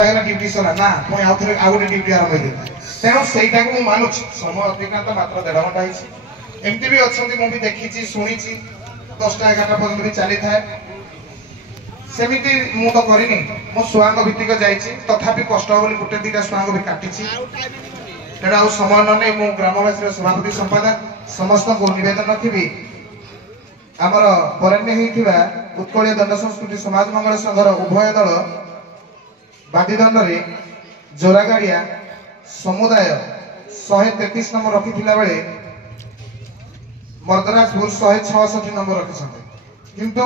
Duty सरा ना पुणी आउ थे आउ गोटे ड्यूटी आरंभ हो तेणु सहीटा को मानुची समय अतिक्रांत मात्र 1.5 घंटा एमती भी अच्छा मुझे देखी शुणी 10टा 11टा पर्यटन भी चली थाए सेमती मु तो करनी मो सुआंग भित्तिक जाइए तथापि कष्ट बोली गोटे 2टा सुआंग भी काटी तेणु आउ समय न नहीं मु ग्रामवासी सभापति संपादक समस्त को निवेदन रखी आमर बरण्य होता उत्कलीय दंड संस्कृति समाज मंगल संघर उभय दल बादीदंड में जोरागाड़िया समुदाय 133 नंबर रखी बेले मर्दराजपुर 166 नंबर रखिंट किंतु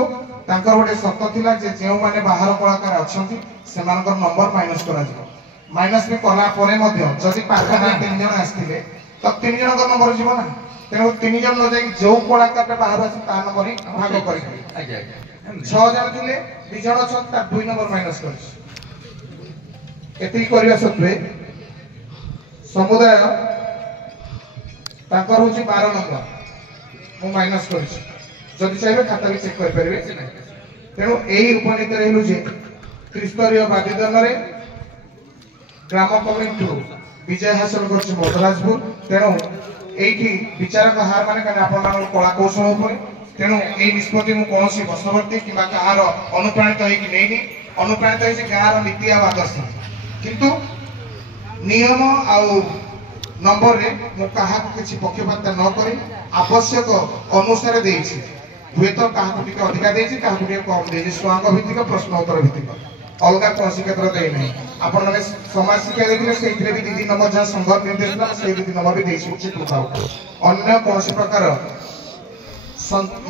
गोटे सत्य थिला जे जो माने बाहर कलाकार अच्छा से नंबर माइनस करा माइनस भी कला जदि पाखना 3 जन आसते तो 3 जन नंबर जीव ना तेणु 3 जन न जाए जो कलाकार बाहर आस नंबर ही भाग कर 6 जन थे 2 जन अच्छा 2 नंबर माइनस कर सत्वे समुदाय 12 नंबर मु माइनस कर चाहिए खाता भी चेक करेंगे तेणु यही उपनीत रहलु जे त्रिस्तरीय बादीदंड में ग्राम कमिटी विजय हासिल कर मर्दराजपुर तेणु ये विचारक हार माने कला कौशल तेणु ये निष्पत्ति मुझे बसवर्ती कि कहार अनुप्राणित होनी अनुप्राणित गाँव नीति आदर्श किंतु नियम आउ नंबर रे मु कहा किसी पक्षपात न करी आवश्यक अनुसार देछि हुए तो कहा टिके अधिका देछि कहा टिके कम देछि स्वांग भित्तिक प्रश्न उत्तर भित्तिक अलग कौन क्षेत्र दे नहीं आपण माने समाज शिक्षा देखिले सेइथिरे भी 2 नंबर जहाँ संघर्ष निर्देशना से 2 नंबर भी देछि उचित मुताबिक अन्य कौन प्रकार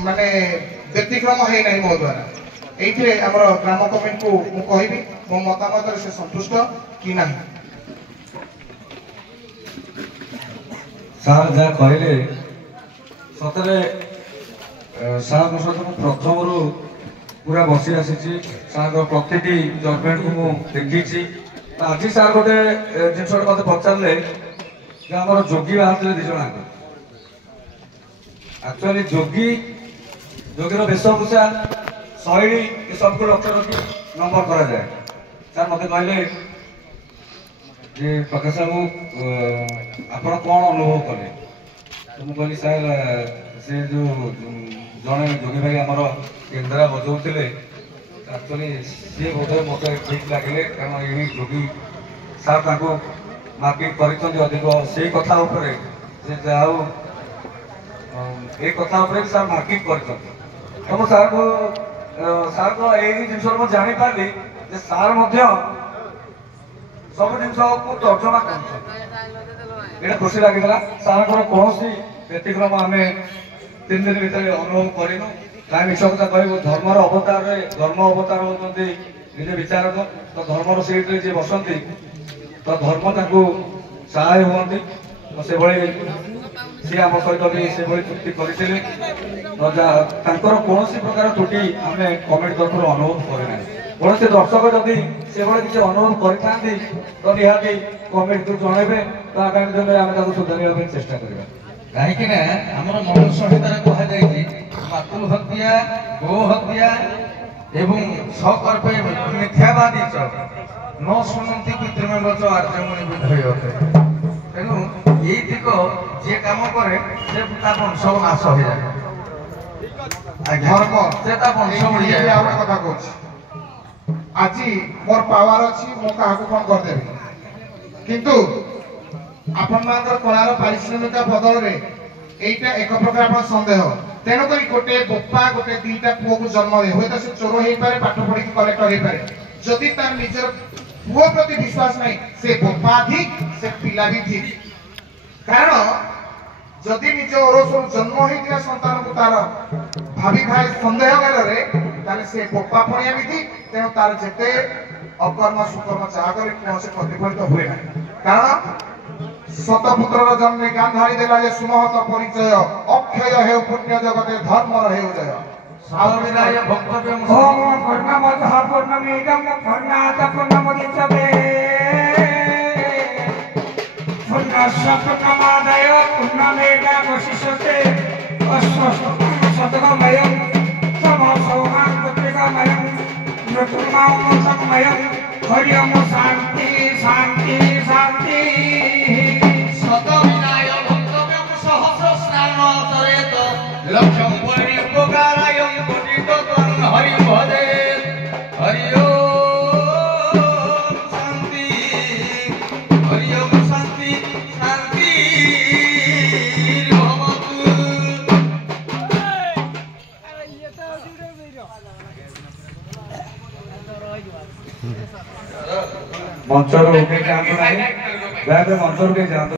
माने व्यतिक्रम है नहीं मो द्वारा ये ग्राम कमिटी को मु कहबी मो मतामत से संतुष्ट कि नहीं सार जहाँ कहले सतरे सार सहित प्रथम रू पूरा बसी आसी सार प्रति जजमेंट को देखी आज सार गोटे जिन मत पचारे आम जोगी बाहर 2 जन एक्चुअली जोगीर वेशभूषा शैली ये सबको लक्ष्य रखी नंबर करा जाए सर मत कहले प्रकाश बाबू आप कौन अनुभव कले तो मुझे कहली सर से जो जड़े जोगी भाई आमर केन्द्रा बजाऊे एक्चुअली सी बोधे मत ठीक लगे कारण ये जोगी सार मार्किंग कर से कथा सार सार मार्किंग कर सार को सार को यही जिन जानी पारि सार सब जिन को तर्जमा कर खुशी लगी सार कौन व्यतिक्रम आम 3 दिन भर अनुभव करूँ कहीं मिछ कथा कह धर्मर अवतार होती निजे विचारक तो धर्मर सीट जी बसती तो धर्म सहाय हुआ से सी आम सहित भी से चुक्ति करते तो कौन प्रकार त्रुटि आम कमिटी तरफ अनुभव करना कौन दर्शक जदि से किसी अनुभव करें तो निहाती कमिटी को जनइबे तो आगामी दिन में आम सुधार चेष्टा करवा कहीं आमर मौन संहितार कहुई मातृहत्या गोहत्या एवं सकर्पे मिथ्यावादी च न शुणती पितृमेव च आर्यमुनि विधेयते तेणु ये दिक जे काम करे से वंश नाश हो जाए धर्म से वंश उड़ी जाए कथा कहूँ आज मोर पावर अच्छी मु क्या कौन करदेवी किंतु आपण कलार पारिश्रमिक बदल में यहीटा एक प्रकार आप सन्देह तेणुक गोटे बोपा गोटे 2टा पुओ को जन्म दे हुए से चोर हो पारे पाठ पढ़ी कलेक्टर हो पारे जदि तार निजर पुओ प्रति विश्वास नहीं से बोपा ठीक से पिला भी ठीक कारण जदि निज ओरसर जन्म होता सन्तान को तार भाभी भाई सन्देह गले से बोपा पणिया भी ठीक तेणु तार जिते अकर्म सुकर्म चाह कर कौन से प्रतिफलित हुए ना कारण शतपुत्र जन्मे गांधारी देला जे सुमहत परिचय अक्षय हे पुण्य जगते धर्म रहे जय साविराय भक्तव्य ओम पूर्णमदः पूर्णमिदं पूर्णात् पूर्णमुदच्यते पूर्णस्य पूर्णमादाय पूर्णमेवावशिष्यते अस्वस्तं सदगमयं समसौमां पुत्रिकामयं मृत्युर्मां सममयं हरि ओम शांति शांति शांति शतविनाय भक्तव्यं सहस्र स्नान चरेत लक्ष्यं परिपकारायं कोटितत्वं हरि भजे हरि ओम शांति हरि ओम शांति शांति मंचर उठे जातु ना मंचर उठे जातु।